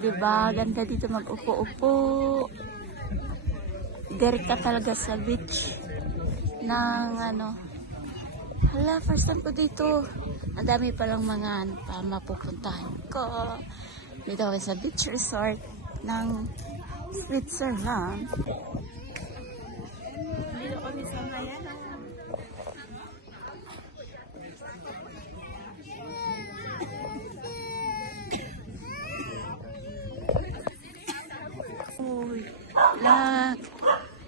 Diba? Ganda dito mag-upo-upo. Direct ka talaga sa beach ng ano. Hala, first time ko dito. Ang dami palang mga mapupuntahan ko. Dito kami sa beach resort ng Switzerland. Dito kami sa Mayana. Uy, look.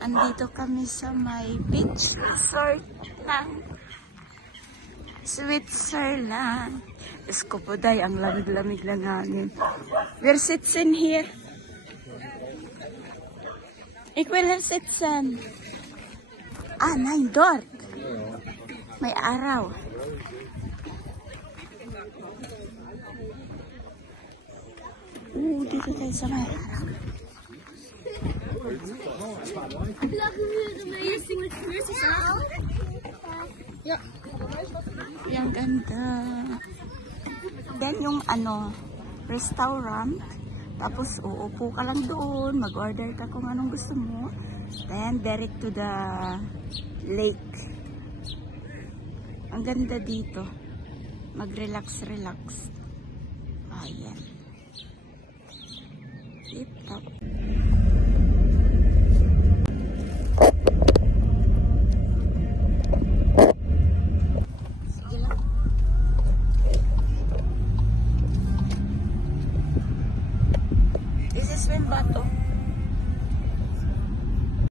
Andito kami sa may beach resort ng Switzerland. Escopoday, ang lamig-lamig lang hangin. We're sitzen here. Ik wil hier sitzen. Nein, dort. May araw. Dito tayo sa may araw. Yang ganda. Then yung restaurant. Tapos uupo ka lang doon. Mag-order ka kung anong gusto mo. Then direct to the lake. Ang ganda dito. Mag-relax. Ayan. Tip top.